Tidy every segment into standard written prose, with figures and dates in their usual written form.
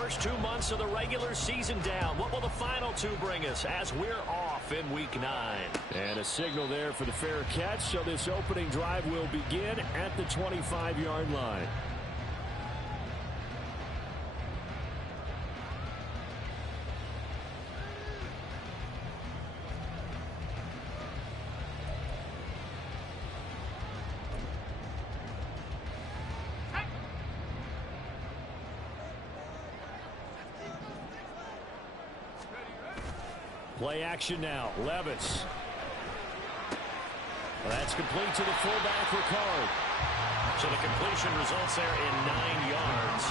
first 2 months of the regular season down. What will the final two bring us as we're off in Week 9? And a signal there for the fair catch, so this opening drive will begin at the 25-yard line. Play action now. Levis. That's complete to the fullback, Ricard. So the completion results there in 9 yards.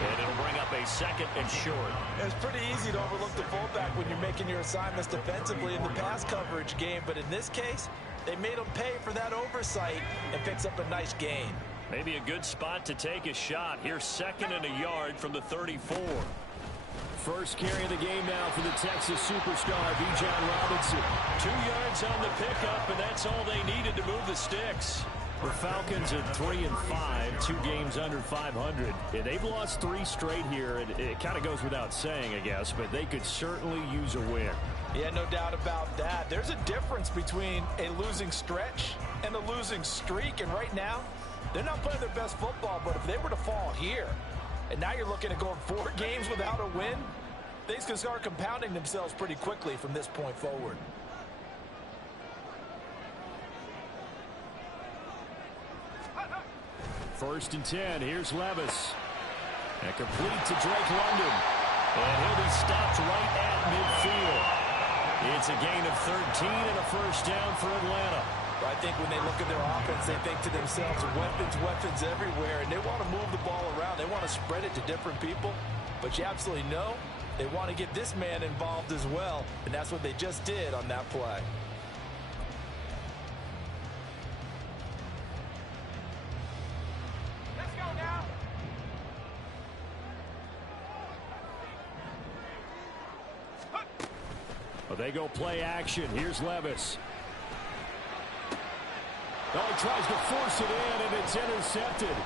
And it'll bring up a second and short. It's pretty easy to overlook the fullback when you're making your assignments defensively in the pass coverage game. But in this case, they made him pay for that oversight and picks up a nice gain. Maybe a good spot to take a shot. Here's second and a yard from the 34. First carry of the game now for the Texas superstar, Bijan Robinson. 2 yards on the pickup, and that's all they needed to move the sticks. The Falcons at 3-5, 2 games under 500. Yeah, they've lost 3 straight here. It kind of goes without saying, I guess, but they could certainly use a win. Yeah, no doubt about that. There's a difference between a losing stretch and a losing streak, and right now, they're not playing their best football, but if they were to fall here, and now you're looking at going 4 games without a win, things can start compounding themselves pretty quickly from this point forward. First and 10. Here's Levis. And complete to Drake London. And he'll be stopped right at midfield. It's a gain of 13 and a first down for Atlanta. I think when they look at their offense, they think to themselves, weapons everywhere, and they want to move the ball around. They want to spread it to different people, but you absolutely know they want to get this man involved as well, and that's what they just did on that play. Let's go now. Well, they go play action. Here's Levis. Oh, he tries to force it in, and it's intercepted.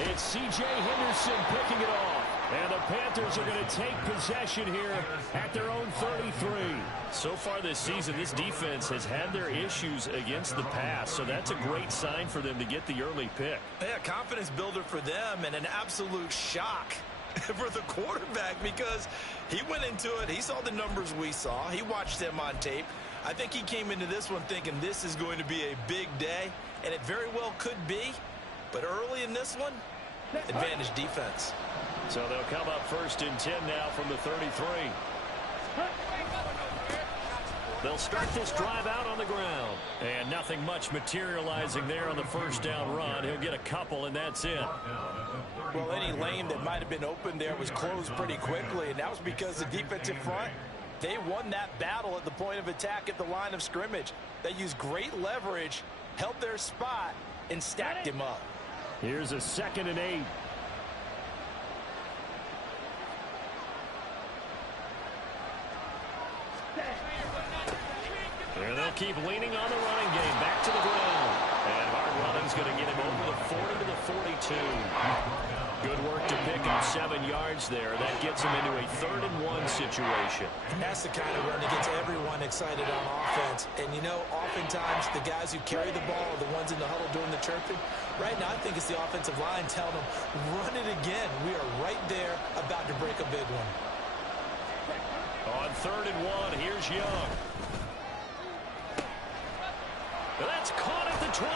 It's C.J. Henderson picking it off. And the Panthers are going to take possession here at their own 33. So far this season, this defense has had their issues against the pass, so that's a great sign for them to get the early pick. Yeah, confidence builder for them, and an absolute shock for the quarterback because he went into it. He saw the numbers we saw. He watched them on tape. I think he came into this one thinking this is going to be a big day, and it very well could be. But early in this one, advantage defense. So they'll come up first and 10 now from the 33. They'll start this drive out on the ground. And nothing much materializing there on the first down run. He'll get a couple, and that's it. Well, any lane that might have been open there was closed pretty quickly, and that was because the defensive front, they won that battle at the point of attack at the line of scrimmage. They used great leverage, held their spot, and stacked him up. Here's a 2nd and 8. And they'll keep leaning on the running game. Back to the ground. And hard running's going to get him over the 40 to the 42. Good work to pick up 7 yards there. That gets him into a 3rd and 1 situation. And that's the kind of run that gets everyone excited on offense. And, you know, oftentimes the guys who carry the ball are the ones in the huddle doing the chirping. Right now, I think it's the offensive line telling them, run it again. We are right there about to break a big one. On 3rd and 1, here's Young. That's caught at the 25.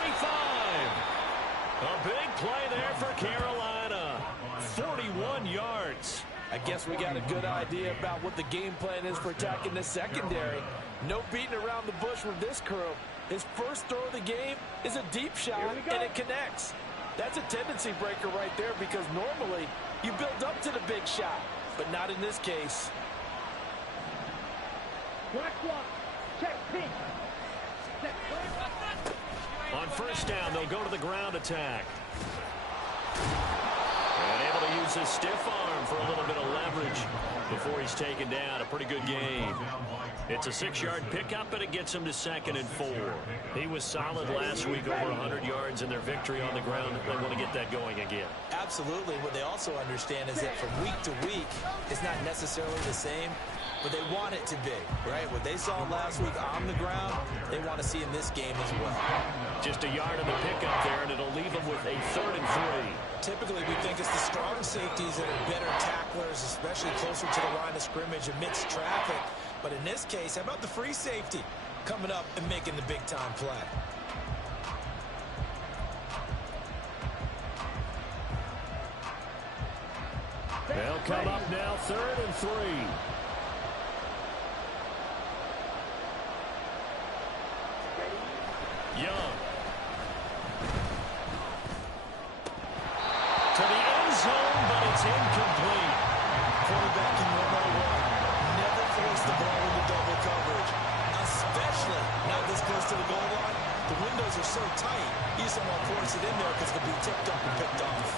A big play there for Carolina. 41 yards. I guess we got a good idea about what the game plan is for attacking the secondary. No beating around the bush with this crew. His first throw of the game is a deep shot, and it connects. That's a tendency breaker right there because normally you build up to the big shot, but not in this case. Black one. Check pink. On first down, they'll go to the ground attack. And able to use a stiff arm for a little bit of leverage before he's taken down. A pretty good game. It's a 6-yard pickup, and it gets him to 2nd and 4. He was solid last week, over 100 yards in their victory on the ground. They want to get that going again. Absolutely. What they also understand is that from week to week, it's not necessarily the same, but they want it to be, right? What they saw last week on the ground, they want to see in this game as well. Just a yard on the pickup there, and it'll leave them with a 3rd and 3. Typically, we think it's the strong safeties that are better tacklers, especially closer to the line of scrimmage amidst traffic. But in this case, how about the free safety coming up and making the big-time play? They'll come up now, 3rd and 3. Young. To the end zone, but it's incomplete. Quarterback in 101. Never force the ball into double coverage, especially not this close to the goal line. The windows are so tight, you just don't want to force it in there because it'll be tipped up and picked off.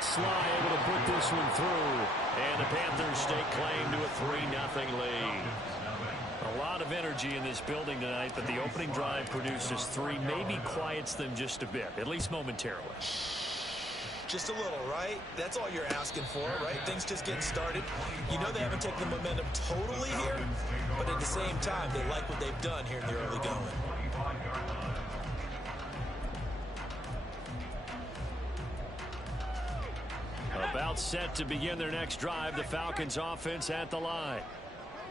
Sly able to put this one through, and the Panthers stake claim to a 3-0 lead. A lot of energy in this building tonight, but the opening drive produces 3, maybe quiets them just a bit, at least momentarily. Just a little, right? That's all you're asking for, right? Things just getting started. You know they haven't taken the momentum totally here, but at the same time, they like what they've done here in the early going. About set to begin their next drive, the Falcons offense at the line.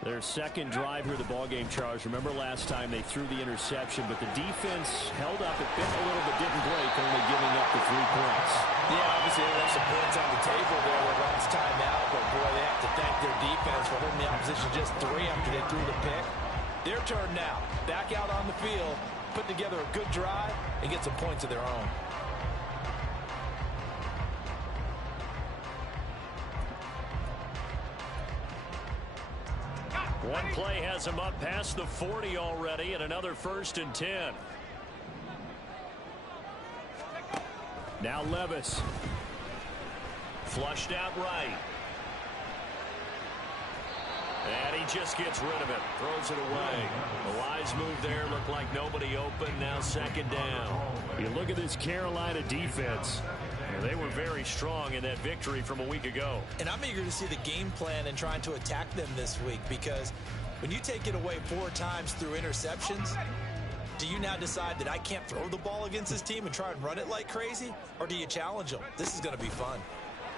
Their second drive here of the ballgame, Charles. Remember last time they threw the interception, but the defense held up. It bit a little but didn't break, only giving up the 3 points. Yeah, obviously they have some points on the table there with last time out, but boy, they have to thank their defense for holding the opposition just 3 after they threw the pick. Their turn now. Back out on the field, put together a good drive, and get some points of their own. One play has him up past the 40 already, and another 1st and 10. Now Levis. Flushed out right. And he just gets rid of it. Throws it away. A wise move there. Looked like nobody open. Now 2nd down. You look at this Carolina defense. They were very strong in that victory from a week ago. And I'm eager to see the game plan and trying to attack them this week, because when you take it away 4 times through interceptions, do you now decide that I can't throw the ball against this team and try and run it like crazy? Or do you challenge them? This is going to be fun.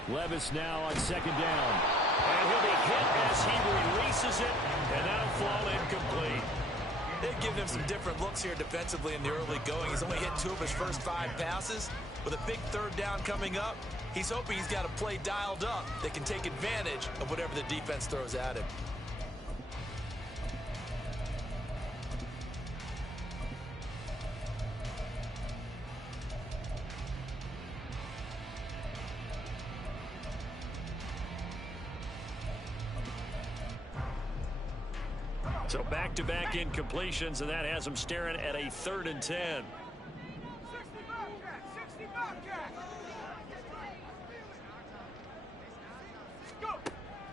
Levis now on 2nd down. And he'll be hit as he releases it, and that'll fall incomplete. They've given him some different looks here defensively in the early going. He's only hit 2 of his first 5 passes. With a big 3rd down coming up, he's hoping he's got a play dialed up that can take advantage of whatever the defense throws at him. So back-to-back incompletions, and that has him staring at a 3rd and 10.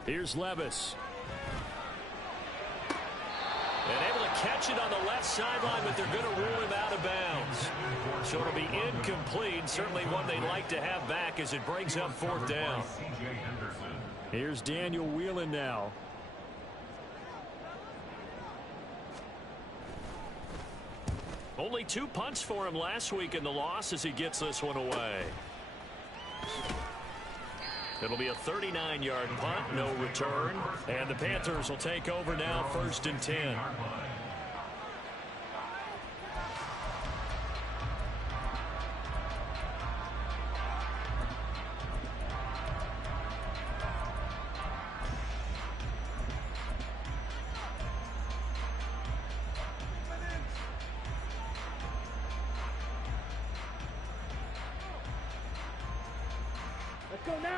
Here's Levis. And able to catch it on the left sideline, but they're going to rule him out of bounds. So it'll be incomplete. Certainly one they'd like to have back as it brings up 4th down. Here's Daniel Whelan now. Only 2 punts for him last week in the loss as he gets this one away. It'll be a 39-yard punt, no return. And the Panthers will take over now, 1st and 10.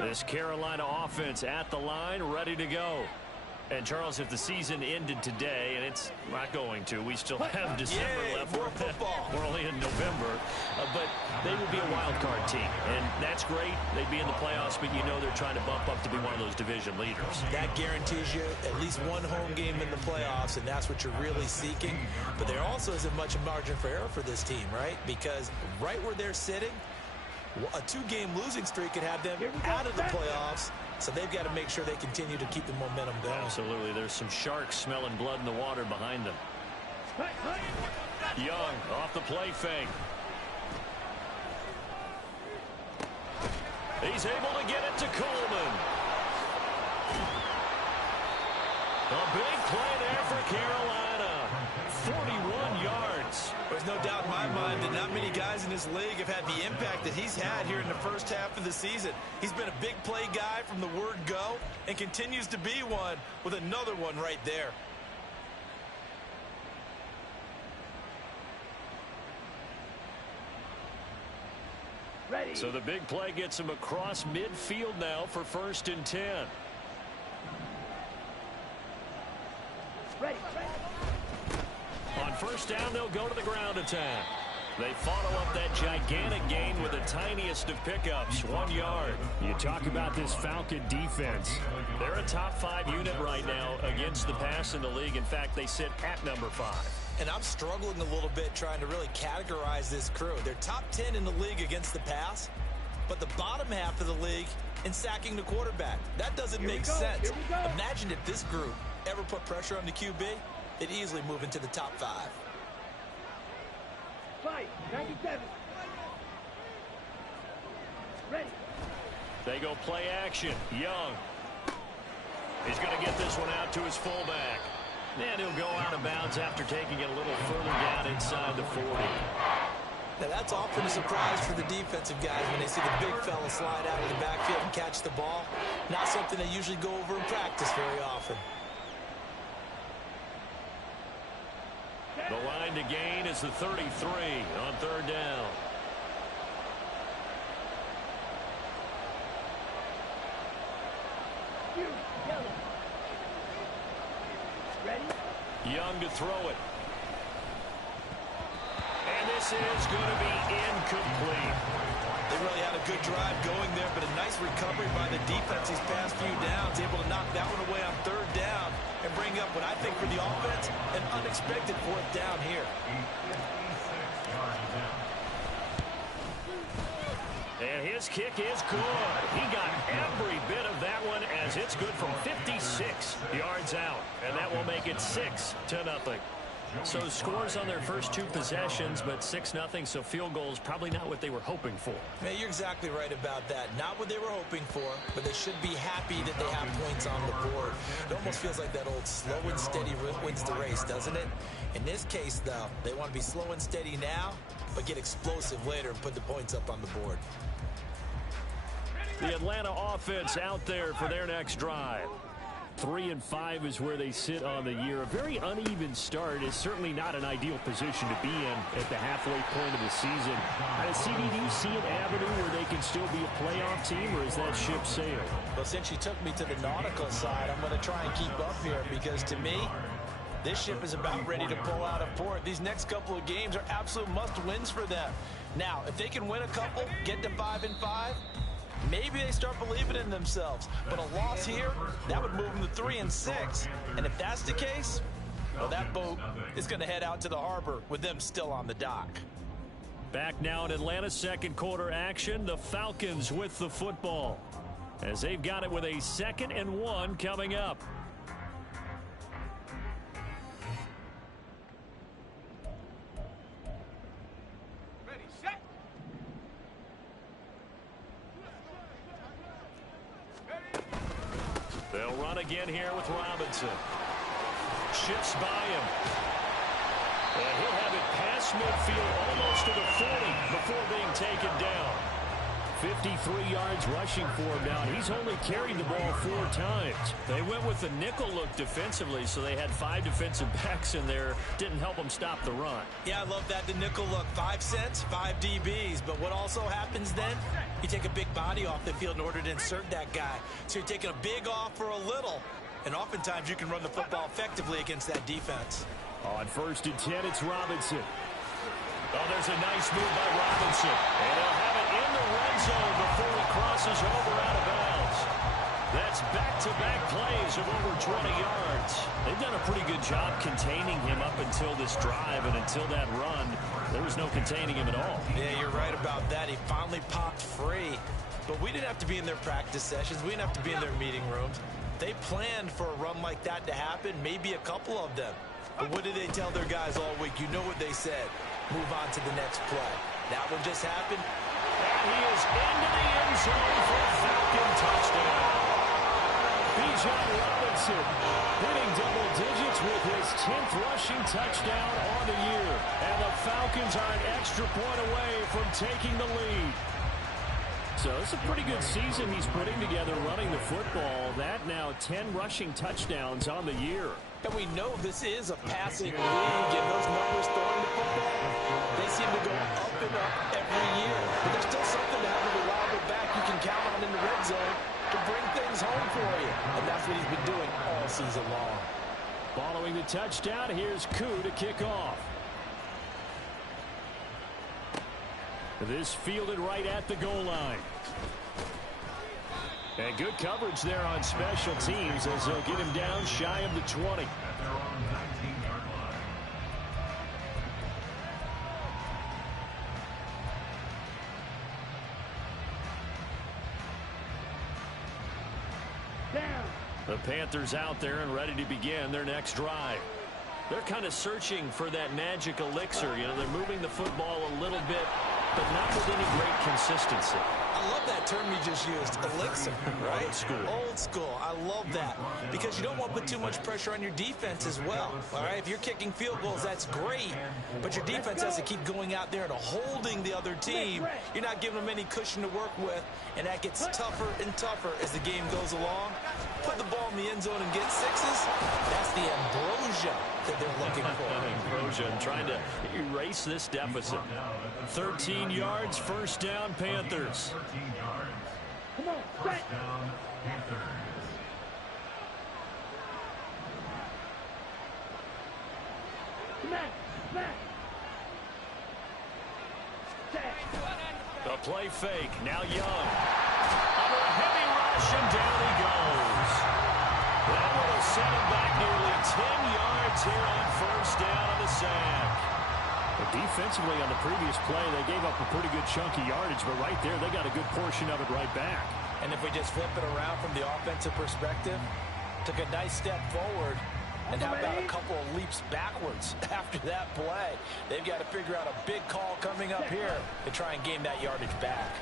This Carolina offense at the line, ready to go. And, Charles, if the season ended today, and it's not going to, we still have December left. More football. We're only in November. But they would be a wild card team. And that's great. They'd be in the playoffs, but you know they're trying to bump up to be one of those division leaders. That guarantees you at least one home game in the playoffs, and that's what you're really seeking. But there also isn't much margin for error for this team, right? Because right where they're sitting, a 2-game losing streak could have them out of the playoffs. So they've got to make sure they continue to keep the momentum going. Absolutely. There's some sharks smelling blood in the water behind them. Young off the play fake. He's able to get it to Coleman. A big play there for Carolina. 41 yards. There's no doubt in my mind that not many guys in this league have had the impact that he's had here in the first half of the season. He's been a big play guy from the word go and continues to be one with another one right there. Ready. So the big play gets him across midfield now for 1st and 10. Ready. On 1st down, they'll go to the ground attack. They follow up that gigantic gain with the tiniest of pickups, 1 yard. You talk about this Falcon defense. They're a top 5 unit right now against the pass in the league. In fact, they sit at number 5. And I'm struggling a little bit trying to really categorize this crew. They're top 10 in the league against the pass, but the bottom half of the league in sacking the quarterback. That doesn't make sense. Imagine if this group ever put pressure on the QB, they'd easily move into the top 5. Fight. 97. Ready. They go play action. Young. He's going to get this one out to his fullback. And he'll go out of bounds after taking it a little further down inside the 40. Now that's often a surprise for the defensive guys when they see the big fella slide out of the backfield and catch the ball. Not something they usually go over in practice very often. The line to gain is the 33 on 3rd down. Yellow. Ready. Young to throw it. And this is going to be incomplete. They really had a good drive going there, but a nice recovery by the defense these past few downs, able to knock that one away on 3rd down and bring up what I think for the offense, an unexpected 4th down here. And his kick is good. He got every bit of that one as it's good from 56 yards out. And that will make it 6-0. So scores on their first 2 possessions, but 6-0, so field goals probably not what they were hoping for. Man, you're exactly right about that. Not what they were hoping for, but they should be happy that they have points on the board. It almost feels like that old slow and steady wins the race, doesn't it? In this case, though, they want to be slow and steady now, but get explosive later and put the points up on the board. The Atlanta offense out there for their next drive. 3-5 is where they sit on the year. A very uneven start is certainly not an ideal position to be in at the halfway point of the season. CD, do you see an avenue where they can still be a playoff team, or is that ship sailed? Well, since you took me to the nautical side, I'm going to try and keep up here because to me, this ship is about ready to pull out of port. These next couple of games are absolute must-wins for them. Now, if they can win a couple, get to 5-5, maybe they start believing in themselves. But a loss here, that would move them to 3-6. And if that's the case, well, that boat is going to head out to the harbor with them still on the dock. Back now in Atlanta's second quarter action, the Falcons with the football, as they've got it with a 2nd and 1 coming up. They'll run again here with Robinson. Shifts by him. And he'll have it past midfield almost to the 40 before being taken down. 53 yards rushing for him now. He's only carried the ball 4 times. They went with the nickel look defensively, so they had 5 defensive backs in there. Didn't help them stop the run. Yeah, I love that, the nickel look. 5 cents, 5 DBs. But what also happens then, you take a big body off the field in order to insert that guy. So you're taking a big off for a little. And oftentimes you can run the football effectively against that defense. On 1st and 10, it's Robinson. Oh, there's a nice move by Robinson. And he'll have it in the red zone before he crosses over out of bounds. That's back-to-back plays of over 20 yards. They've done a pretty good job containing him up until this drive, and until that run, there was no containing him at all. Yeah, you're right about that. He finally popped free. But we didn't have to be in their practice sessions. We didn't have to be in their meeting rooms. They planned for a run like that to happen, maybe a couple of them. But what did they tell their guys all week? You know what they said. Move on to the next play. That one just happened. And he is into the end zone for a Falcon touchdown. Bijan Robinson hitting double digits with his 10th rushing touchdown on the year. And the Falcons are an extra point away from taking the lead. So it's a pretty good season he's putting together running the football. That now 10 rushing touchdowns on the year. And we know this is a passing league, and those numbers throwing the football, they seem to go up and up every year. But there's still something to have a reliable back you can count on in the red zone to bring things home for you. And that's what he's been doing all season long. Following the touchdown, here's Koo to kick off. This fielded right at the goal line. And good coverage there on special teams as they'll get him down shy of the 20. The Panthers out there and ready to begin their next drive. They're kind of searching for that magic elixir. You know, they're moving the football a little bit, but not with any great consistency. I love that term you just used, elixir, right? Old school. Old school. I love that because you don't want to put too much pressure on your defense as well, all right? If you're kicking field goals, that's great, but your defense has to keep going out there and holding the other team. You're not giving them any cushion to work with, and that gets tougher and tougher as the game goes along. Put the ball in the end zone and get sixes, that's the ambrosia that they're looking for. Ambrosia and trying to erase this deficit. 13 yards, first down, Panthers. Come on, set. Smack. The play fake, now Young. Under a heavy rush, and down he goes. That will have sent him back nearly 10 yards here on first down on the sack. But defensively on the previous play, they gave up a pretty good chunk of yardage, but right there, they got a good portion of it right back. And if we just flip it around from the offensive perspective, took a nice step forward, and how about a couple of leaps backwards after that play? They've got to figure out a big call coming up here to try and gain that yardage back.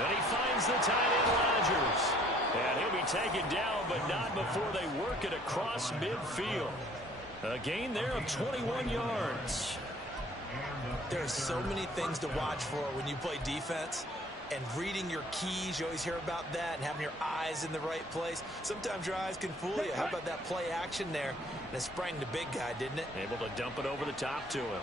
And he finds the tight end, Rodgers. And he'll be taken down, but not before they work it across midfield. A gain there of 21 yards. There's so many things to watch for when you play defense. And reading your keys, you always hear about that, and having your eyes in the right place. Sometimes your eyes can fool you. How about that play action there? And it sprang the big guy, didn't it? Able to dump it over the top to him.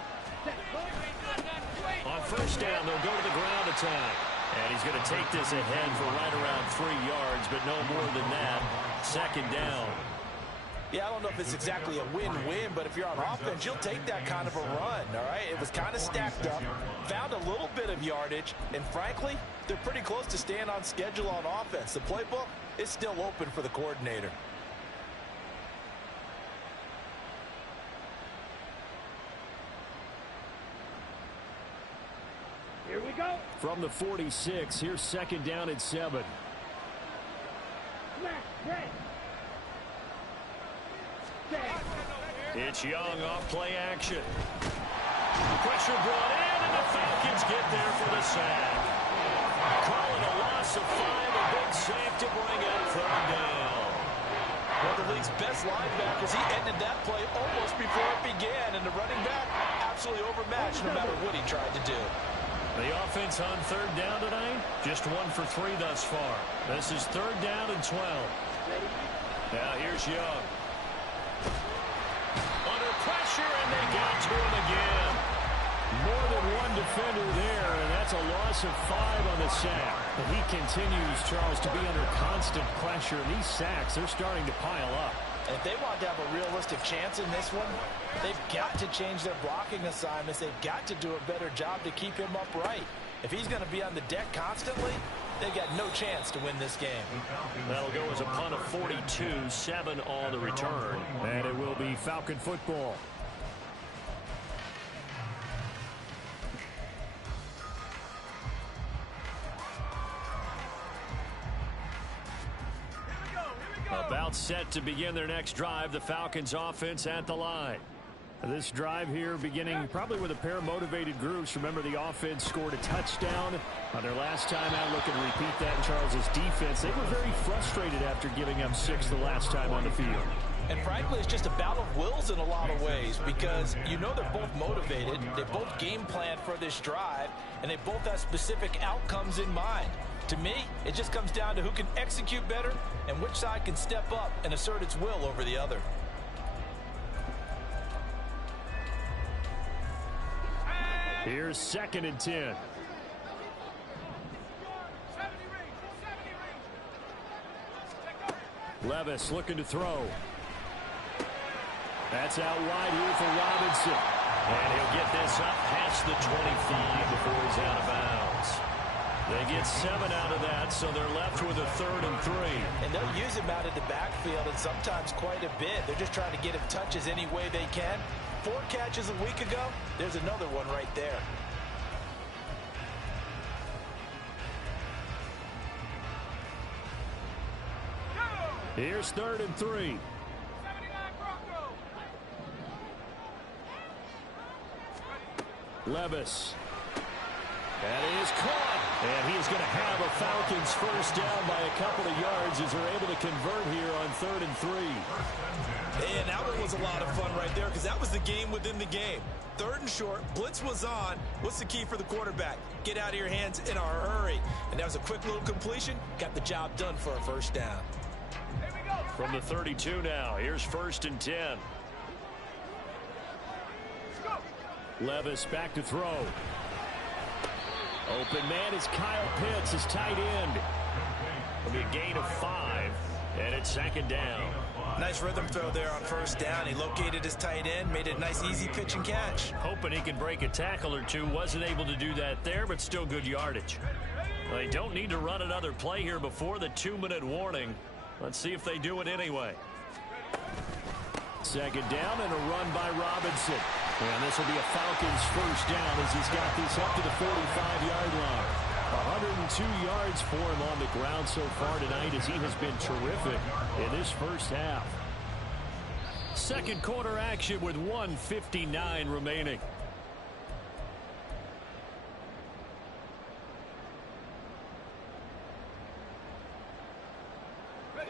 On first down, they'll go to the ground attack. And he's going to take this ahead for right around 3 yards, but no more than that. Second down. Yeah, I don't know if it's exactly a win-win, but if you're on offense, you'll take that kind of a run, all right? It was kind of stacked up, found a little bit of yardage, and frankly, they're pretty close to staying on schedule on offense. The playbook is still open for the coordinator. Here we go. From the 46, here's second down at 7. Smack, red. It's Young off play action. Pressure brought in, and the Falcons get there for the sack. Call it a loss of 5, a big save to bring up third down. One of the league's best linebackers, he ended that play almost before it began, and the running back absolutely overmatched no matter what he tried to do. The offense on third down tonight, just 1 for 3 thus far. This is third down and 12. Now here's Young. Under pressure, and they got to him again. More than one defender there, and that's a loss of 5 on the sack. But he continues, Charles, to be under constant pressure. And these sacks, they're starting to pile up. If they want to have a realistic chance in this one, they've got to change their blocking assignments. They've got to do a better job to keep him upright. If he's going to be on the deck constantly, they've got no chance to win this game. That'll go as a punt of 42, 7 on the return. And it will be Falcon football. About set to begin their next drive, the Falcons offense at the line. This drive here beginning probably with a pair of motivated groups. Remember, the offense scored a touchdown on their last time out. Looking to repeat that in Charles's defense. They were very frustrated after giving up 6 the last time on the field. And frankly, it's just a battle of wills in a lot of ways because you know they're both motivated. They both game plan for this drive, and they both have specific outcomes in mind. To me, it just comes down to who can execute better and which side can step up and assert its will over the other. Here's 2nd and 10. Levis looking to throw. That's out wide here for Robinson. And he'll get this up past the 20 feet before he's out of bounds. They get 7 out of that, so they're left with a 3rd and 3. And they'll use him out of the backfield and sometimes quite a bit. They're just trying to get him touches any way they can. 4 catches a week ago, there's another one right there. Here's 3rd and 3. Levis. That is caught. And he is going to have a Falcons first down by a couple of yards as they're able to convert here on 3rd and 3. And that one was a lot of fun right there because that was the game within the game. 3rd and short, blitz was on. What's the key for the quarterback? Get out of your hands in a hurry. And that was a quick little completion. Got the job done for a first down. From the 32 now, here's 1st and 10. Levis back to throw. Open man is Kyle Pitts, his tight end. It'll be a gain of 5, and it's 2nd down. Nice rhythm throw there on 1st down. He located his tight end, made it a nice easy pitch and catch. Hoping he can break a tackle or two. Wasn't able to do that there, but still good yardage. They don't need to run another play here before the 2-minute warning. Let's see if they do it anyway. 2nd down and a run by Robinson. And this will be a Falcons first down as he's got this up to the 45-yard line. 102 yards for him on the ground so far tonight as he has been terrific in this first half. 2nd quarter action with 1:59 remaining.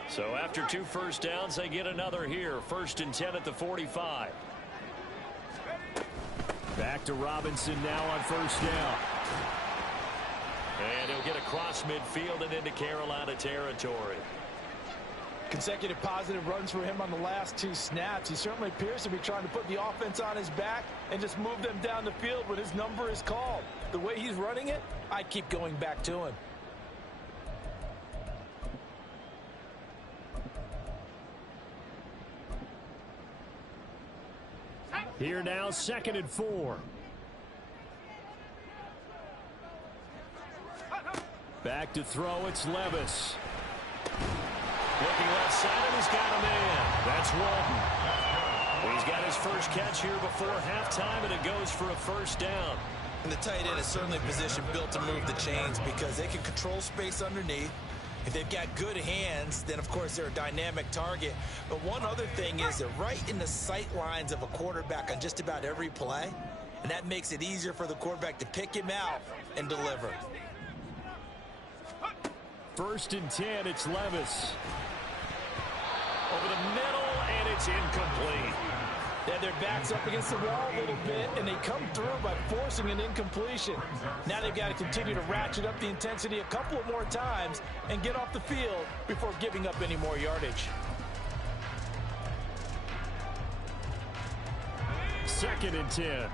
So after 2 first downs, they get another here. 1st and 10 at the 45. Back to Robinson now on 1st down. And he'll get across midfield and into Carolina territory. Consecutive positive runs for him on the last 2 snaps. He certainly appears to be trying to put the offense on his back and just move them down the field when his number is called. The way he's running it, I keep going back to him. Here now, 2nd and 4. Back to throw, it's Levis. Looking left side, and he's got a man. That's Walton. He's got his first catch here before halftime, and it goes for a first down. And the tight end is certainly a position built to move the chains because they can control space underneath. If they've got good hands, then, of course, they're a dynamic target. But one other thing is they're right in the sight lines of a quarterback on just about every play, and that makes it easier for the quarterback to pick him out and deliver. 1st and 10, it's Levis. Over the middle, and it's incomplete. They have their backs up against the wall a little bit, and they come through by forcing an incompletion. Now they've got to continue to ratchet up the intensity a couple of more times and get off the field before giving up any more yardage. 2nd and 10.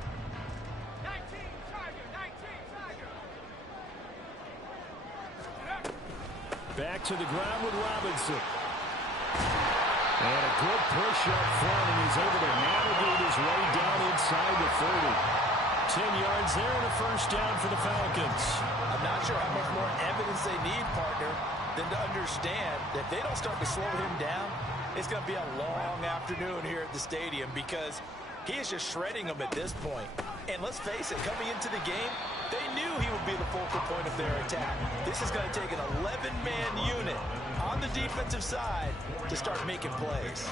Back to the ground with Robinson. And a good push up front, and he's able to navigate his way down inside the 30. 10 yards there and a first down for the Falcons. I'm not sure how much more evidence they need, partner, than to understand that if they don't start to slow him down, it's going to be a long afternoon here at the stadium because he is just shredding them at this point. And let's face it, coming into the game, they knew he would be the focal point of their attack. This is going to take an 11-man unit on the defensive side to start making plays.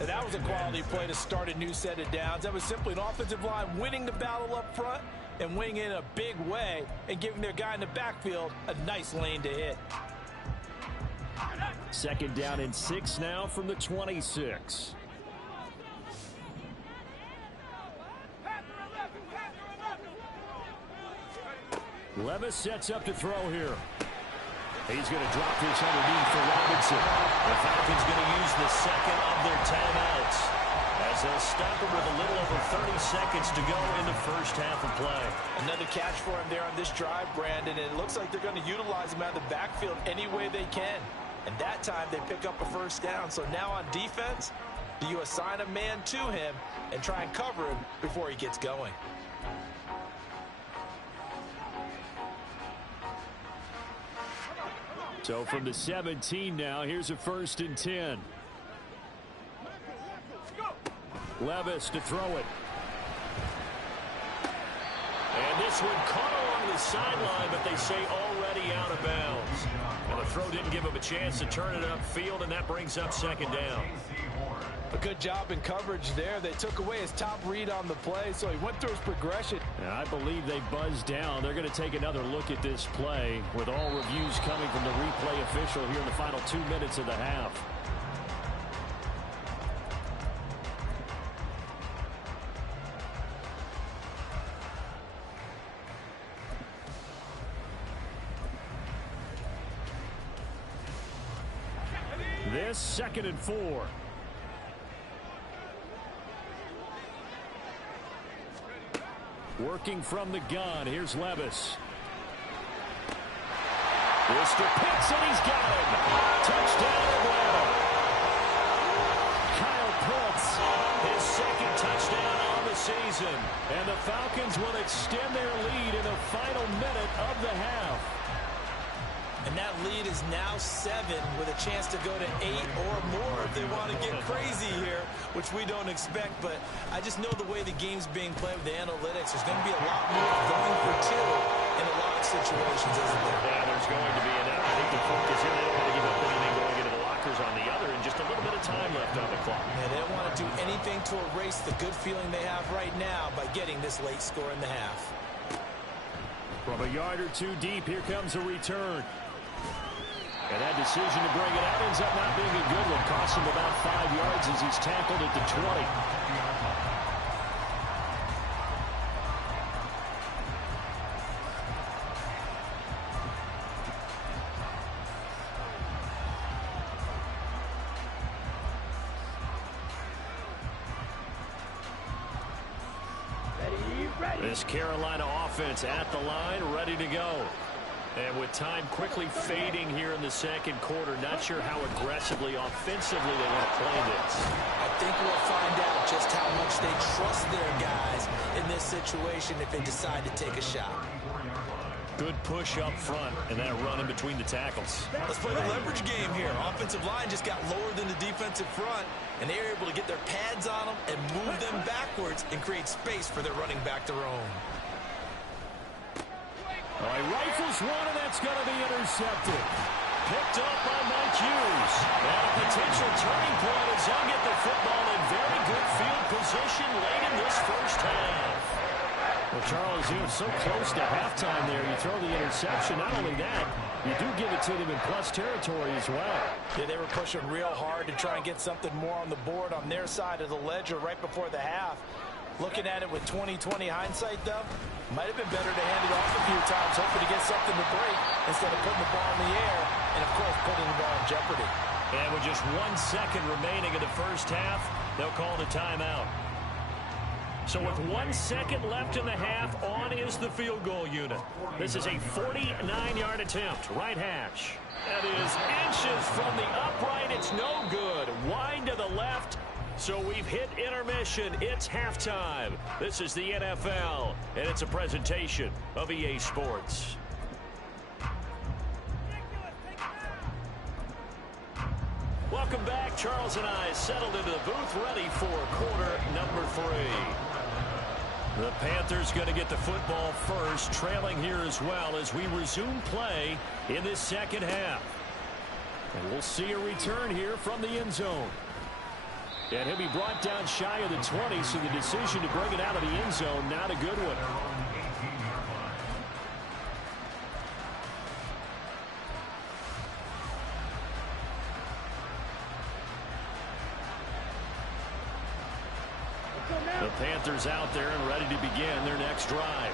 And that was a quality play to start a new set of downs. That was simply an offensive line winning the battle up front and winning it in a big way and giving their guy in the backfield a nice lane to hit. Second down and 6 now from the 26. Levis sets up to throw here. He's going to drop this underneath for Robinson. The Falcons going to use the second of their timeouts as they'll stop it with a little over 30 seconds to go in the first half of play. Another catch for him there on this drive, Brandon, and it looks like they're going to utilize him out of the backfield any way they can. And that time they pick up a first down. So now on defense, do you assign a man to him and try and cover him before he gets going? So from the 17 now, here's a 1st and 10. Levis to throw it. And this one caught along the sideline, but they say already out of bounds. And the throw didn't give him a chance to turn it upfield, and that brings up second down. A good job in coverage there. They took away his top read on the play, so he went through his progression. And I believe they buzzed down. They're going to take another look at this play with all reviews coming from the replay official here in the final 2 minutes of the half. This 2nd and 4. Working from the gun. Here's Levis. Mr. Pitts, and he's got him. Touchdown, Atlanta. Kyle Pitts, his 2nd touchdown on the season. And the Falcons will extend their lead in the final minute of the half. And that lead is now 7 with a chance to go to 8 or more if they want to get crazy here, which we don't expect. But I just know the way the game's being played with the analytics, there's going to be a lot more going for 2 in a lot of situations, isn't there? Yeah, there's going to be. And I think the focus here, they don't want to give up anything going into the lockers on the other, and just a little bit of time left on the clock. Yeah, they don't want to do anything to erase the good feeling they have right now by getting this late score in the half. From a yard or 2 deep, here comes a return. And that decision to bring it out ends up not being a good one. Costs him about 5 yards as he's tackled at the 20. Ready. This Carolina offense at the line, ready to go. And with time quickly fading here in the 2nd quarter, not sure how aggressively, offensively they want to play this. I think we'll find out just how much they trust their guys in this situation if they decide to take a shot. Good push up front, and that run in between the tackles. Let's play the leverage game here. Offensive line just got lower than the defensive front, and they were able to get their pads on them and move them backwards and create space for their running back to roam. All right, rifles one, and that's going to be intercepted. Picked up by Mike Hughes. And a potential turning point as they'll get the football in very good field position late in this first half. Well, Charles, you know, so close to halftime there. You throw the interception. Not only that, you do give it to them in plus territory as well. Yeah, they were pushing real hard to try and get something more on the board on their side of the ledger right before the half. Looking at it with 20/20 hindsight, though, might have been better to hand it off a few times, hoping to get something to break instead of putting the ball in the air and, of course, putting the ball in jeopardy. And with just 1 second remaining in the first half, they'll call the timeout. So with 1 second left in the half, on is the field goal unit. This is a 49-yard attempt. Right hash. That is inches from the upright. It's no good. Wide to the left. So we've hit intermission. It's halftime. This is the NFL, and it's a presentation of EA Sports. Welcome back. Charles and I settled into the booth, ready for quarter number 3. The Panthers going to get the football first, trailing here as well as we resume play in this second half. And we'll see a return here from the end zone. And he'll be brought down shy of the 20, so the decision to bring it out of the end zone, not a good one. The Panthers out there and ready to begin their next drive.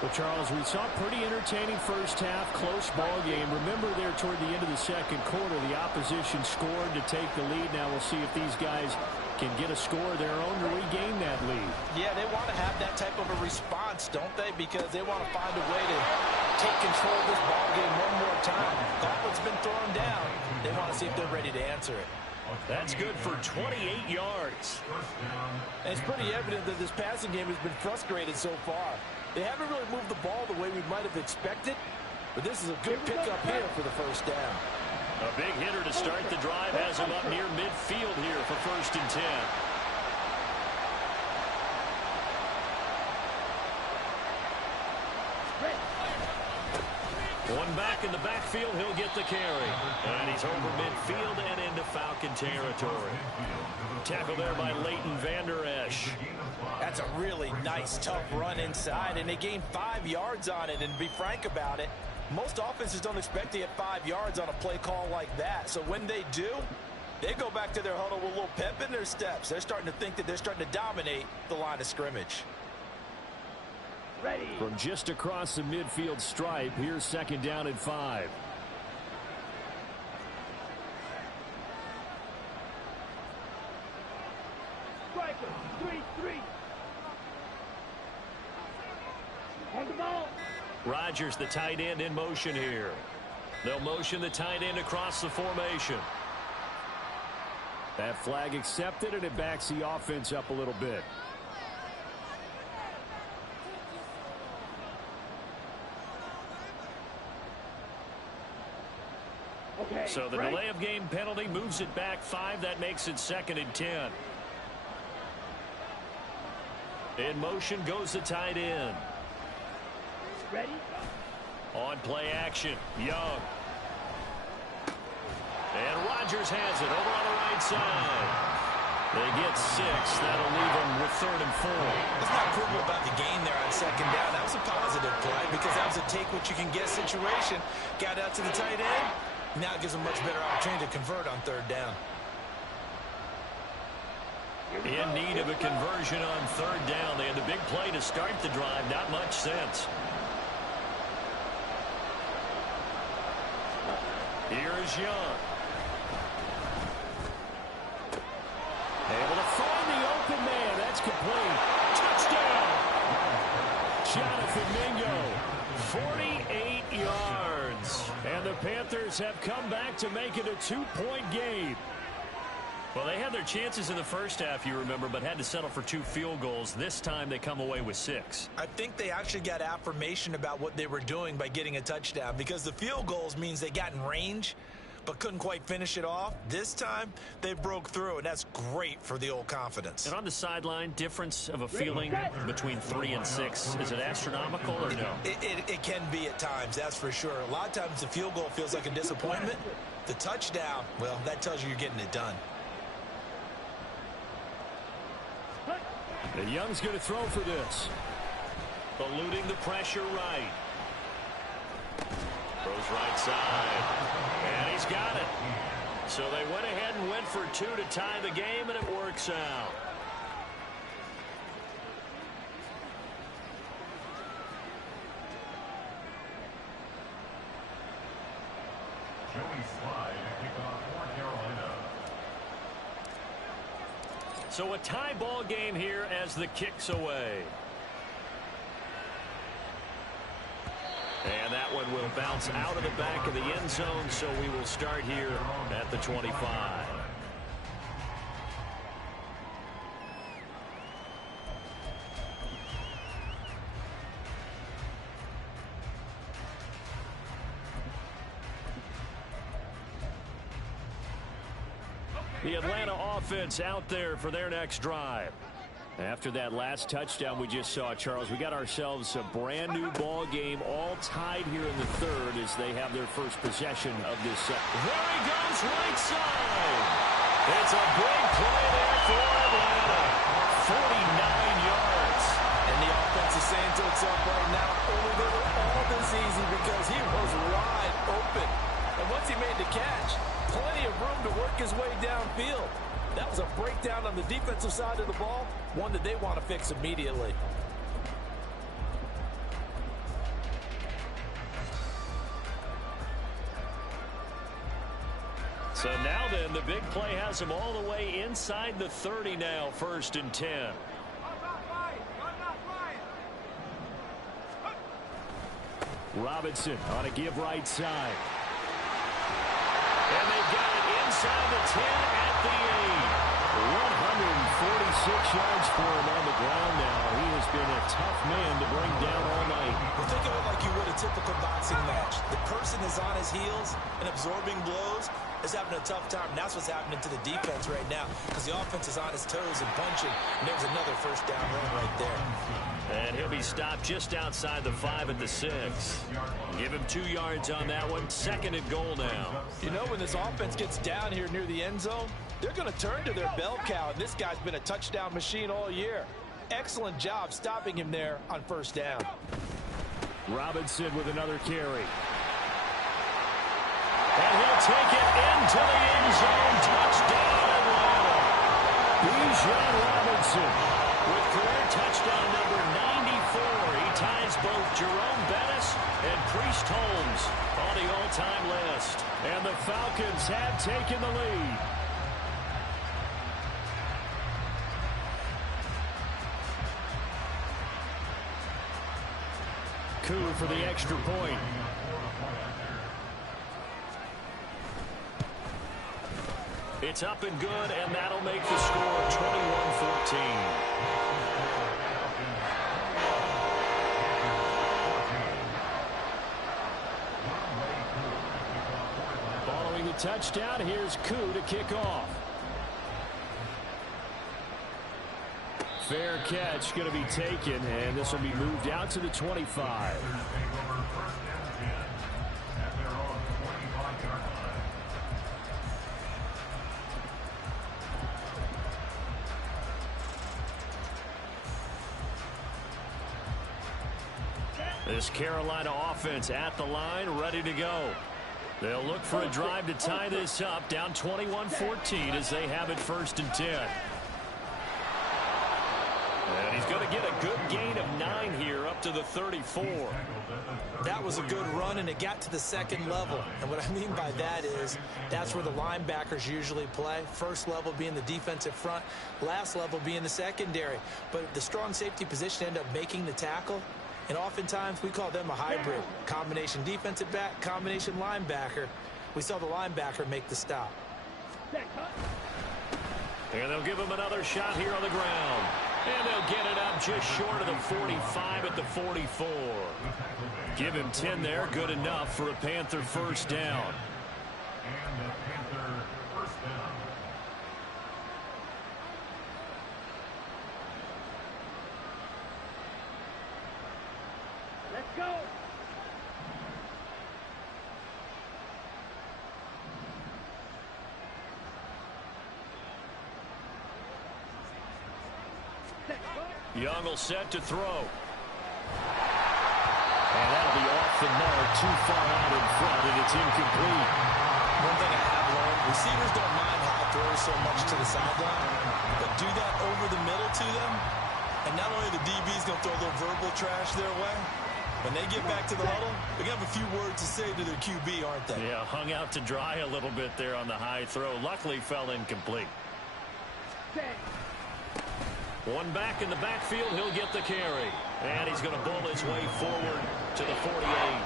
Well, Charles, we saw a pretty entertaining first half, close ball game. Remember there toward the end of the second quarter, the opposition scored to take the lead. Now we'll see if these guys can get a score of their own to regain that lead. Yeah, they want to have that type of a response, don't they? Because they want to find a way to take control of this ball game one more time. Gauntlet's been thrown down. They want to see if they're ready to answer it. That's good for 28 yards. And it's pretty evident that this passing game has been frustrated so far. They haven't really moved the ball the way we might have expected, but this is a good pickup here for the first down. A big hitter to start the drive has him up near midfield here for 1st and 10. One back in the backfield, he'll get the carry. And he's over midfield and into Falcon territory. Tackled there by Leighton Vander Esch. That's a really nice, tough run inside, and they gained 5 yards on it. And to be frank about it, most offenses don't expect to get 5 yards on a play call like that. So when they do, they go back to their huddle with a little pep in their steps. They're starting to think that they're starting to dominate the line of scrimmage. Ready. From just across the midfield stripe, here's 2nd down and 5. Striker. 3-3. On the ball. Rodgers, the tight end, in motion here. They'll motion the tight end across the formation. That flag accepted, and it backs the offense up a little bit. Okay, So the delay of game penalty moves it back 5. That makes it 2nd and 10. In motion goes the tight end. Ready. On play action, Young. And Rodgers has it over on the right side. They get 6. That'll leave them with 3rd and 4. It's not quibble about the gain there on 2nd down. That was a positive play because that was a take-what-you-can-get situation. Got out to the tight end. Now it gives them much better opportunity to convert on 3rd down. In need of a conversion on 3rd down. They had the big play to start the drive. Not much sense. Here's Young. Able to find the open man. That's complete. Touchdown! Jonathan Mingo. 48 yards. And the Panthers have come back to make it a 2-point game. Well, they had their chances in the first half, you remember, but had to settle for 2 field goals. This time they come away with 6. I think they actually got affirmation about what they were doing by getting a touchdown because the field goals means they got in range but couldn't quite finish it off. This time they broke through, and that's great for the old confidence. And on the sideline, difference of a feeling between 3 and 6. Is it astronomical or no? It can be at times, that's for sure. A lot of times the field goal feels like a disappointment. The touchdown, well, that tells you you're getting it done. And Young's going to throw for this. Eluding the pressure right. Throws right side. And he's got it. So they went ahead and went for 2 to tie the game, and it works out. So a tie ball game here as the kick's away. And that one will bounce out of the back of the end zone, so we will start here at the 25. The Atlanta offense out there for their next drive. After that last touchdown we just saw, Charles, we got ourselves a brand new ball game, all tied here in the third as they have their first possession of this set. There he goes, right side. It's a big play there for Atlanta. 49 yards. And the offense is saying to itself right now, only they were all this easy because he was wide open. And once he made the catch, plenty of room to work his way downfield. That was a breakdown on the defensive side of the ball, one that they want to fix immediately. So now then, the big play has him all the way inside the 30 now, 1st and 10. Robinson on a give right side. And they got it inside the 10 at the 8. 146 yards for him on the ground now. He has been a tough man to bring down all night. Well, think of it like you would a typical boxing match. The person is on his heels and absorbing blows is having a tough time. And that's what's happening to the defense right now because the offense is on his toes and punching. And there's another first down run right there. And he'll be stopped just outside the 5 at the 6. Give him 2 yards on that one. 2nd and goal now. You know, when this offense gets down here near the end zone, they're going to turn to their bell cow. And this guy's been a touchdown machine all year. Excellent job stopping him there on 1st down. Robinson with another carry. And he'll take it into the end zone. Touchdown, Atlanta. Bijan Robinson with career touchdown number 94. He ties both Jerome Bettis and Priest Holmes on the all-time list. And the Falcons have taken the lead. Coup for the extra point. It's up and good, and that'll make the score 21-14. Following the touchdown, here's Coup to kick off. Fair catch going to be taken, and this will be moved out to the 25. This Carolina offense at the line, ready to go. They'll look for a drive to tie this up, down 21-14 as they have it 1st and 10. And he's going to get a good gain of 9 here up to the 34. That was a good run, and it got to the 2nd level. And what I mean by that is that's where the linebackers usually play. First level being the defensive front, last level being the secondary. But the strong safety position ended up making the tackle. And oftentimes we call them a hybrid. Combination defensive back, combination linebacker. We saw the linebacker make the stop. And they'll give him another shot here on the ground. And they'll get it up just short of the 45 at the 44. Give him 10 there. Good enough for a Panther 1st down. Let's go. Young will set to throw. And that'll be off the mark, too far out in front, and it's incomplete. One thing I have learned, receivers don't mind high throws so much to the sideline, but do that over the middle to them, and not only the DB's going to throw a little verbal trash their way, when they get back to the huddle, they're going to have a few words to say to their QB, aren't they? Yeah, hung out to dry a little bit there on the high throw. Luckily fell incomplete. One back in the backfield, he'll get the carry. And he's going to bull his way forward to the 48.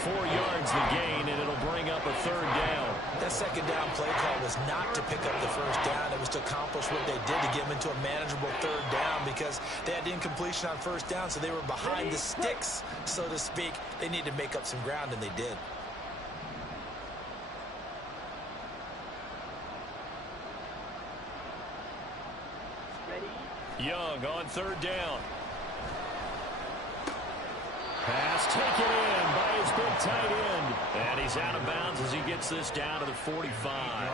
4 yards the gain, and it'll bring up a third down. That second down play call was not to pick up the first down. It was to accomplish what they did to get them into a manageable third down because they had incompletion on first down, so they were behind the sticks, so to speak. They needed to make up some ground, and they did. Young on third down. Pass taken in by his big tight end. And he's out of bounds as he gets this down to the 45.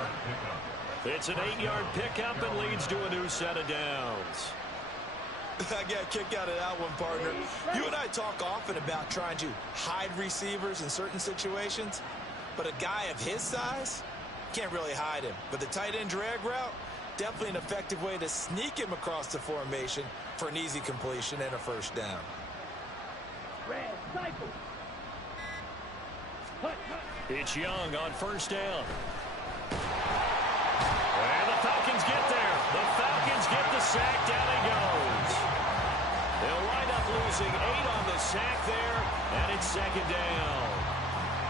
It's an 8-yard pickup and leads to a new set of downs. I got a kick out of that one, partner. You and I talk often about trying to hide receivers in certain situations, but a guy of his size can't really hide him. But the tight end drag route, definitely an effective way to sneak him across the formation for an easy completion and a first down. It's Young on first down. And the Falcons get there. The Falcons get the sack. Down he goes. They'll wind up losing 8 on the sack there, and it's second down.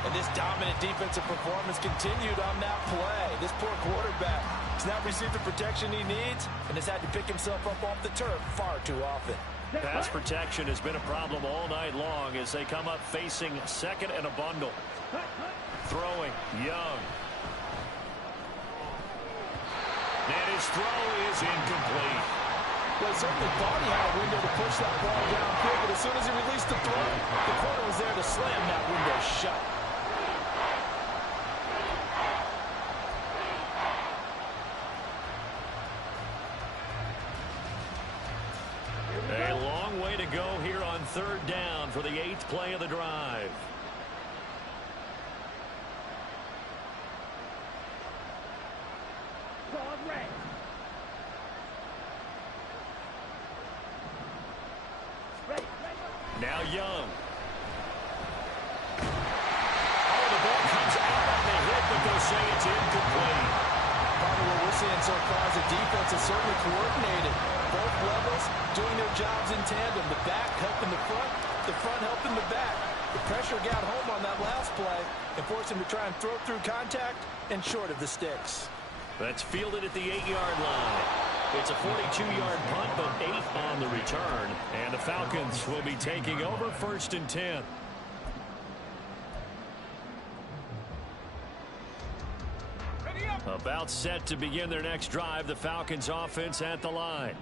And this dominant defensive performance continued on that play. This poor quarterback has not received the protection he needs and has had to pick himself up off the turf far too often. Pass protection has been a problem all night long as they come up facing second and a bundle. Throwing, Young. And his throw is incomplete. Well, he certainly thought he had a window to push that ball downfield, but as soon as he released the throw, the corner was there to slam that window shut. A long way to go here on third down for the 8th play of the drive. Now Young. Oh, the ball comes out on the hit, but they'll say it's incomplete. Part of what we're seeing so far is the defense is certainly coordinated. Both levels doing their jobs in tandem. The back helping the front helping the back. The pressure got home on that last play and forced him to try and throw through contact and short of the sticks. That's fielded at the 8-yard line. It's a 42-yard punt, but 8 on the return. And the Falcons will be taking over first and 10. About set to begin their next drive, the Falcons offense at the line.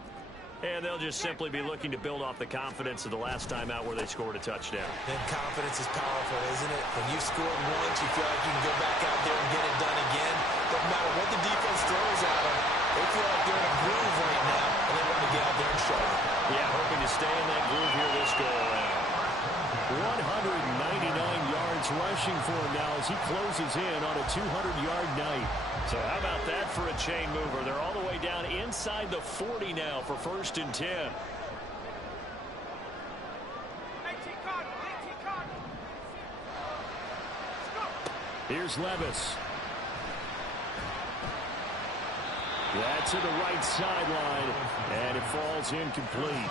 And they'll just simply be looking to build off the confidence of the last time out where they scored a touchdown. And confidence is powerful, isn't it? When you've scored once, you feel like you can go back out there and get it done again. Doesn't matter what the defense throws at them. They feel like they're in a groove right now, and they want to get out there and show it. Yeah, hoping to stay in that groove here this go-around. 199 yards rushing for him now as he closes in on a 200-yard night. So how about that for a chain mover? They're all the way down inside the 40 now for first and 10. Here's Levis. That's to the right sideline, and it falls incomplete.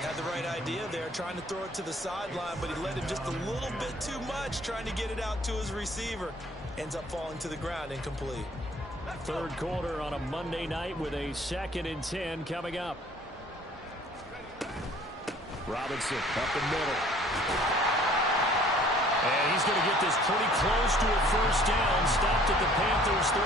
Had the right idea there, trying to throw it to the sideline, but he led him just a little bit too much, trying to get it out to his receiver. Ends up falling to the ground, incomplete. Third quarter on a Monday night with a 2nd and 10 coming up. Robinson up the middle. And he's going to get this pretty close to a first down. Stopped at the Panthers 31.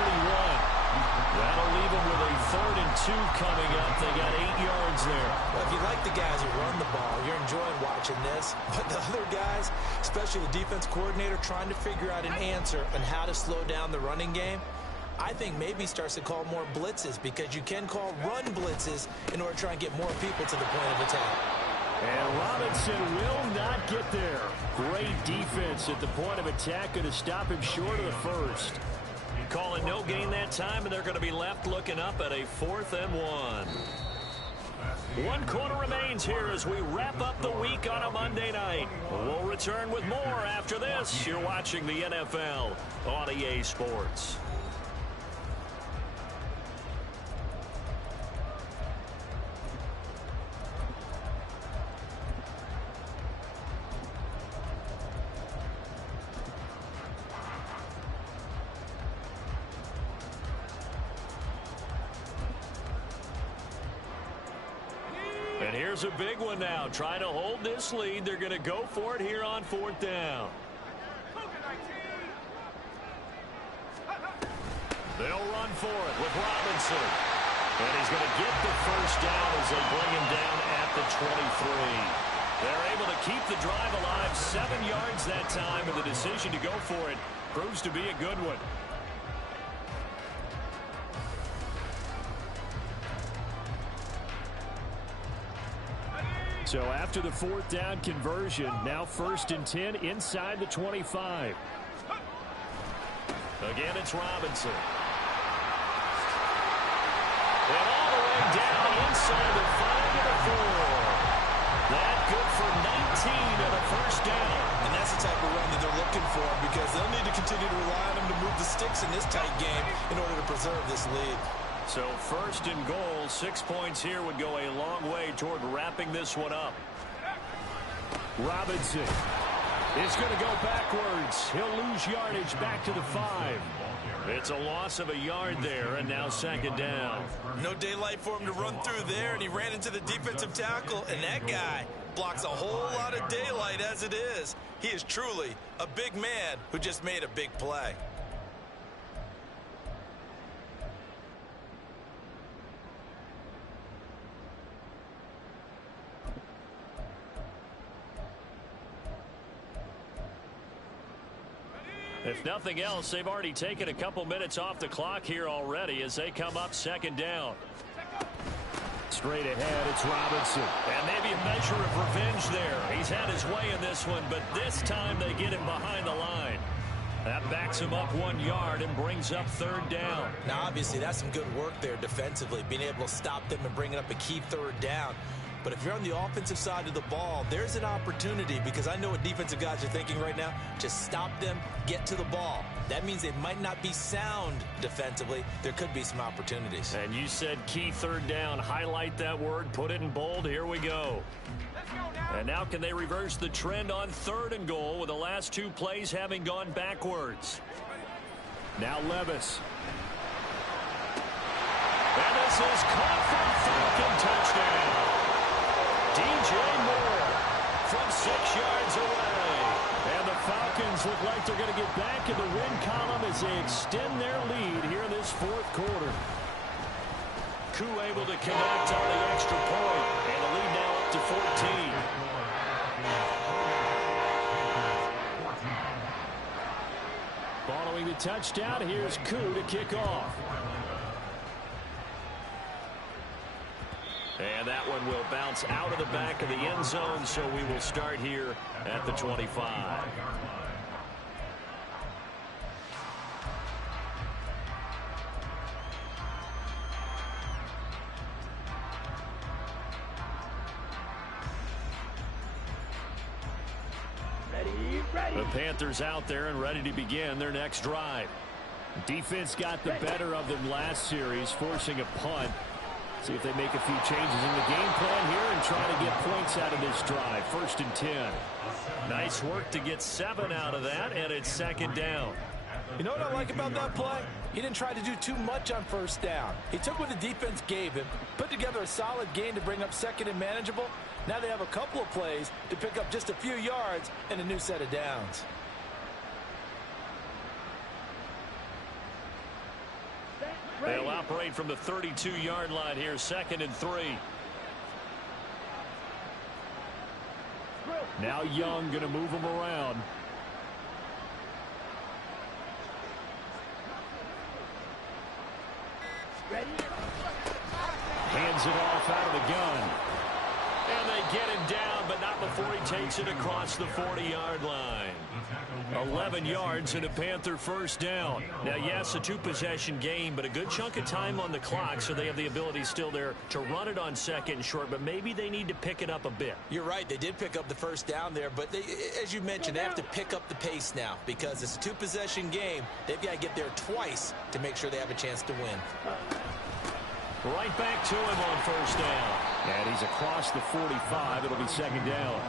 That'll leave them with a 3rd and 2 coming up. They got 8 yards there. Well, if you like the guys who run the ball, you're enjoying watching this. But the other guys, especially the defense coordinator, trying to figure out an answer on how to slow down the running game, I think maybe starts to call more blitzes because you can call run blitzes in order to try and get more people to the point of attack. And Robinson will not get there. Great defense at the point of attack, going to stop him short of the first. Call it no gain that time, and they're going to be left looking up at a 4th and 1. 1 quarter remains here as we wrap up the week on a Monday night. We'll return with more after this. You're watching the NFL on EA Sports. here's a big one now. Trying to hold this lead. They're going to go for it here on 4th down. They'll run for it with Robinson. And he's going to get the first down as they bring him down at the 23. They're able to keep the drive alive, 7 yards that time, and the decision to go for it proves to be a good one. So after the 4th down conversion, now 1st and 10 inside the 25. Again, it's Robinson. And all the way down inside the 5 to the 4. That good for 19 and a first down. And that's the type of run that they're looking for because they'll need to continue to rely on him to move the sticks in this tight game in order to preserve this lead. So 1st and goal, 6 points here would go a long way toward wrapping this one up. Robinson is going to go backwards. He'll lose yardage back to the 5. It's a loss of a yard there, and now 2nd down. No daylight for him to run through there, and he ran into the defensive tackle, and that guy blocks a whole lot of daylight as it is. He is truly a big man who just made a big play. If nothing else, they've already taken a couple minutes off the clock here already as they come up 2nd down. Straight ahead, it's Robinson. And maybe a measure of revenge there. He's had his way in this one, but this time they get him behind the line. That backs him up 1 yard and brings up 3rd down. Now, obviously, that's some good work there defensively, being able to stop them and bringing up a key 3rd down. But if you're on the offensive side of the ball, there's an opportunity because I know what defensive guys are thinking right now. Just stop them, get to the ball. That means they might not be sound defensively. There could be some opportunities. And you said key 3rd down. Highlight that word. Put it in bold. Here we go. And now can they reverse the trend on 3rd and goal with the last 2 plays having gone backwards? Now Levis. And this is caught for Falcon touchdown. DJ Moore from 6 yards away. And the Falcons look like they're going to get back in the win column as they extend their lead here in this 4th quarter. Koo able to connect on the extra point, and the lead now up to 14. Following the touchdown, here's Koo to kick off. And that one will bounce out of the back of the end zone, so we will start here at the 25. The Panthers out there and ready to begin their next drive. Defense got the better of them last series, forcing a punt. See if they make a few changes in the game plan here and try to get points out of this drive. 1st and 10. Nice work to get 7 out of that, and it's 2nd down. You know what I like about that play? He didn't try to do too much on 1st down. He took what the defense gave him, put together a solid gain to bring up 2nd and manageable. Now they have a couple of plays to pick up just a few yards and a new set of downs. They'll operate from the 32-yard line here, 2nd and 3. Now Young going to move them around. Hands it off out of the gun. And they get him down, but not before he takes it across the 40-yard line. 11 yards and a Panther 1st down. Now, yes, a 2-possession game, but a good chunk of time on the clock, so they have the ability still there to run it on 2nd and short, but maybe they need to pick it up a bit. You're right. They did pick up the 1st down there, but they, as you mentioned, they have to pick up the pace now because it's a 2-possession game. They've got to get there twice to make sure they have a chance to win. Right back to him on 1st down. And he's across the 45. It'll be 2nd down.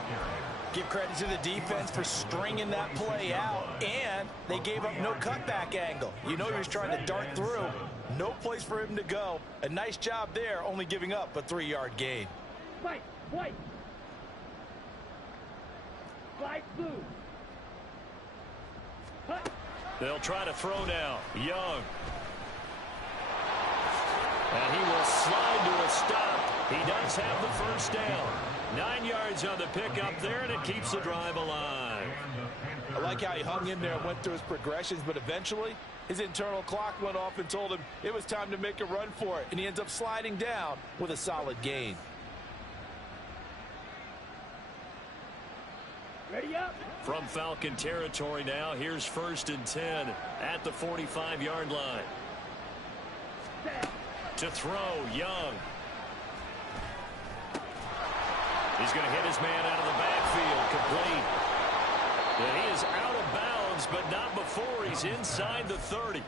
Give credit to the defense for stringing that play out, and they gave up no cutback angle. You know he was trying to dart through. No place for him to go. A nice job there, only giving up a 3-yard gain. White. Flag blue. Hut. They'll try to throw now. Young. And he will slide to a stop. He does have the first down. 9 yards on the pickup there, and it keeps the drive alive. I like how he hung in there and went through his progressions, but eventually his internal clock went off and told him it was time to make a run for it, and he ends up sliding down with a solid gain. Ready up. From Falcon territory now, here's 1st and 10 at the 45-yard line. Set. To throw, Young. He's going to hit his man out of the backfield, complete. And he is out of bounds, but not before he's inside the 30.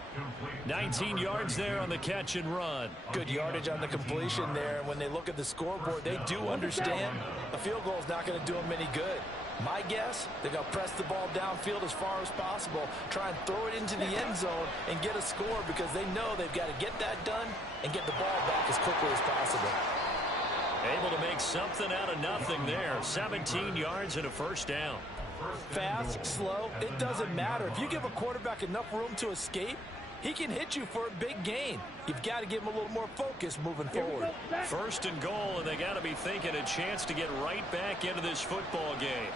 19 yards there on the catch and run. Good yardage on the completion there. And when they look at the scoreboard, they do understand a field goal is not going to do them any good. My guess, they're going to press the ball downfield as far as possible, try and throw it into the end zone and get a score because they know they've got to get that done and get the ball back as quickly as possible. Able to make something out of nothing there. 17 yards and a first down. Fast, slow, it doesn't matter. If you give a quarterback enough room to escape, he can hit you for a big gain. You've got to give him a little more focus moving forward. 1st and goal, and they got to be thinking a chance to get right back into this football game.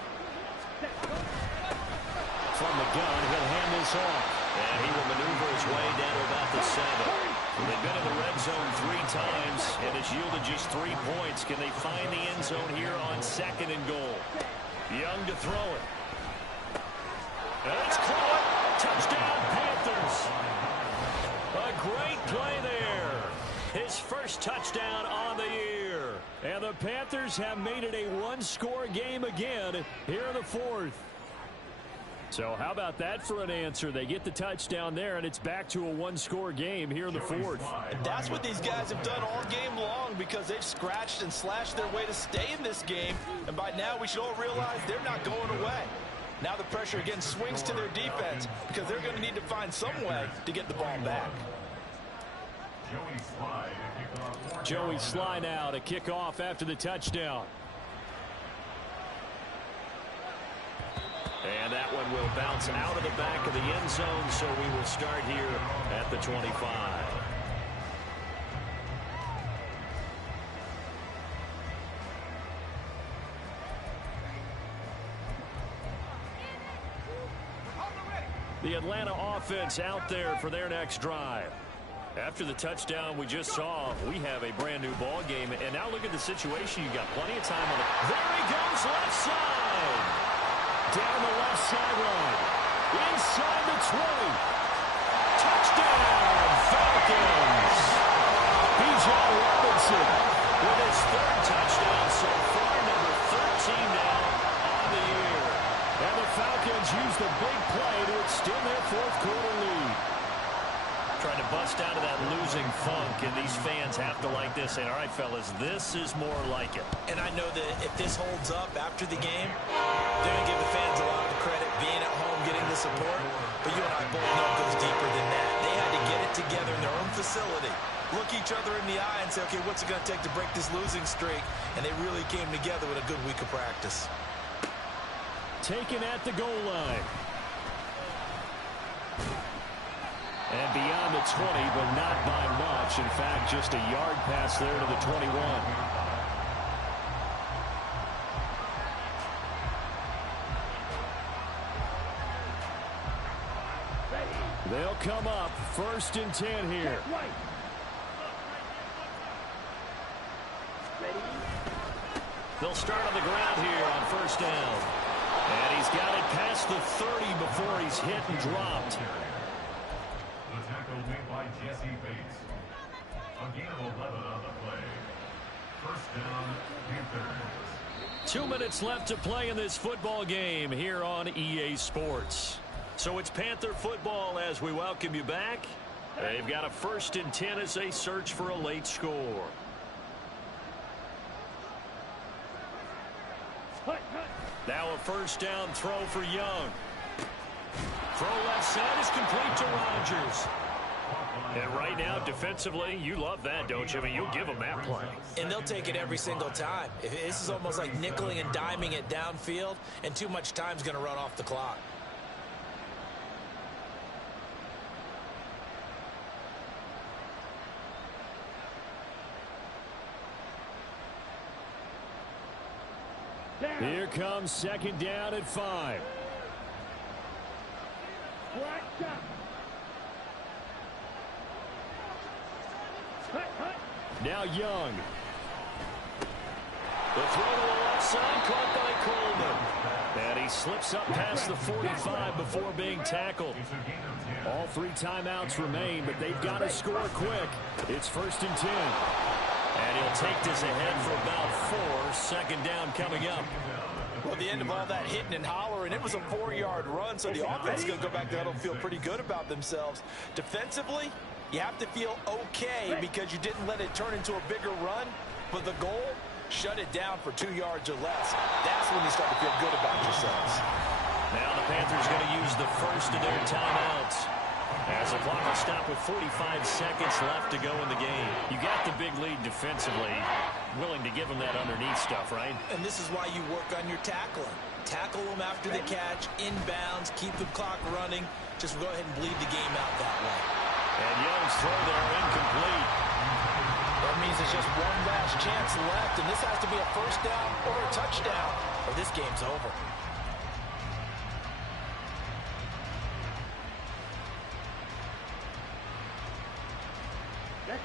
From the gun, he'll hand this off. And he will maneuver his way down to about the 7. They've been in the red zone 3 times, and it's yielded just 3 points. Can they find the end zone here on 2nd and goal? Young to throw it. And it's caught. Touchdown, Panthers. A great play there. His first touchdown on the year. And the Panthers have made it a one-score game again here in the 4th. So how about that for an answer? They get the touchdown there, and it's back to a one-score game here in the 4th. And that's what these guys have done all game long because they've scratched and slashed their way to stay in this game. And by now, we should all realize they're not going away. Now the pressure again swings to their defense because they're going to need to find some way to get the ball back. Joey Sly now to kick off after the touchdown. And that one will bounce out of the back of the end zone, so we will start here at the 25. The Atlanta offense out there for their next drive. After the touchdown we just saw, we have a brand-new ball game. And now look at the situation. You've got plenty of time on it. There he goes, left side. Down the left sideline. Inside the 20. Touchdown, Falcons. Bijan Robinson with his 3rd touchdown so far, number 13 now on the year. And the Falcons use the big play to extend their 4th quarter lead. Trying to bust out of that losing funk, and these fans have to like this. Saying, all right, fellas, this is more like it. And I know that if this holds up after the game, they're going to give the fans a lot of credit being at home, getting the support. But you and I both know it goes deeper than that. They had to get it together in their own facility, look each other in the eye and say, okay, what's it going to take to break this losing streak? And they really came together with a good week of practice. Taken at the goal line. And beyond the 20, but not by much. In fact, just a yard pass there to the 21. They'll come up 1st and 10 here. They'll start on the ground here on 1st down. And he's got it past the 30 before he's hit and dropped. The tackle made by Jesse Bates. A gain of 11 on the play. 1st down, Panthers. 2 minutes left to play in this football game here on EA Sports. So it's Panther football as we welcome you back. They've got a 1st and 10 as they search for a late score. Now a 1st down throw for Young. Throw left side is complete to Rodgers. And right now, defensively, you love that, don't you? I mean, you'll give them that play. And they'll take it every single time. This is almost like nickeling and diming it downfield, and too much time's going to run off the clock. Here comes second down at 5. Black shot. Hut, hut. Now Young. The throw to the left side, caught by Coleman. And he slips up past the 45 before being tackled. All 3 timeouts remain, but they've got to score quick. It's 1st and 10. And he'll take this ahead for about 4. Second down coming up. Well, the end of all that hitting and hollering, it was a 4-yard run, so the offense is going to go back there and feel pretty good about themselves. Defensively, you have to feel okay because you didn't let it turn into a bigger run, but the goal, shut it down for 2 yards or less. That's when you start to feel good about yourselves. Now the Panthers going to use the first of their timeouts, as the clock will stop with 45 seconds left to go in the game. You got the big lead defensively, willing to give them that underneath stuff, right? And this is why you work on your tackling. Tackle them after the catch, inbounds, keep the clock running. Just go ahead and bleed the game out that way. And Young's throw there incomplete. That means it's just one last chance left, and this has to be a first down or a touchdown, or this game's over.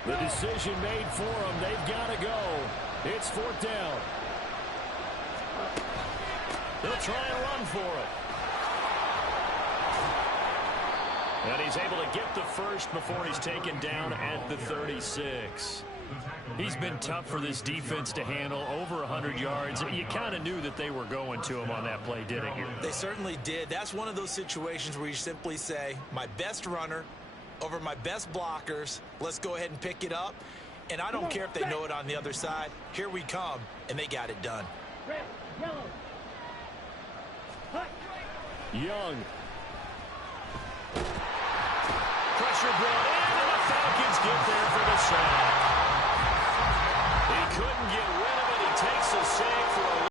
The decision made for them. They've got to go. It's 4th down. They'll try and run for it. And he's able to get the first before he's taken down at the 36. He's been tough for this defense to handle, over 100 yards. You kind of knew that they were going to him on that play, didn't you? They certainly did. That's one of those situations where you simply say, my best runner over my best blockers, let's go ahead and pick it up. And I don't care if they know it on the other side. Here we come, and they got it done. Red, yellow. Hut. Young. Pressure brought in, and the Falcons get there for the sack.